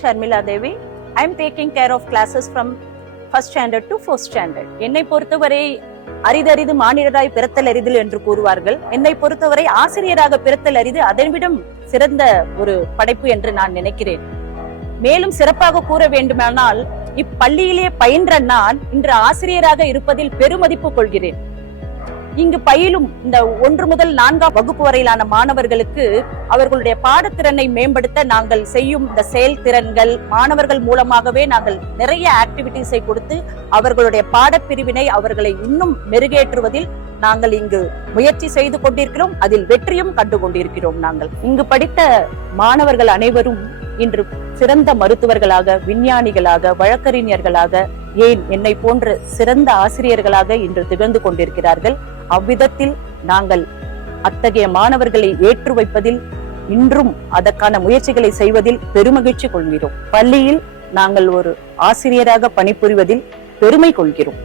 Sharmila Devi. I am taking care of classes from 1st standard to 4th standard. என்னை பொறுத்தவரை அரிதறிது மானிடராய் பிறத்தல் அரிதில் என்று கூறுவார்கள். என்னை பொறுத்தவரை ஆசிரியராக பிறத்தல் அரிது அதன்விடம் சிறந்த ஒரு படைப்பு என்று நான் நினைக்கிறேன். மேலும் சிறப்பாக கூற வேண்டுமானால் இப்பள்ளியிலே பயின்ற நான் இன்று ஆசிரியராக இருப்பதில் பெருமதிப்பு கொள்கிறேன். இங்கு பயிலும் இந்த 1 முதல் 4ஆம் வகுப்பு வரையிலான மாணவர்களுக்கு அவர்களுடைய பாடத்திறனை மேம்படுத்த நாங்கள் செய்யும் இந்த செயல்திறன்கள் மாணவர்கள் மூலமாகவே நாங்கள் நிறைய ஆக்டிவிட்டிஸை கொடுத்து அவர்களுடைய பாடப்பிரிவினை அவர்களை இன்னும் மெருகேற்றுவதில் நாங்கள் இங்கு முயற்சி செய்து கொண்டிருக்கிறோம். அதில் வெற்றியும் கண்டு கொண்டிருக்கிறோம். நாங்கள் இங்கு படித்த மாணவர்கள் அனைவரும் இன்று சிறந்த மருத்துவர்களாக, விஞ்ஞானிகளாக, வழக்கறிஞர்களாக, ஏன் என்னை போன்ற சிறந்த ஆசிரியர்களாக இன்று திகழ்ந்து கொண்டிருக்கிறார்கள். அவ்விதத்தில் நாங்கள் அத்தகைய மாணவர்களை ஏற்று வைப்பதில் இன்றும் அதற்கான முயற்சிகளை செய்வதில் பெருமகிழ்ச்சி கொள்கிறோம். பள்ளியில் நாங்கள் ஒரு ஆசிரியராக பணிபுரிவதில் பெருமை கொள்கிறோம்.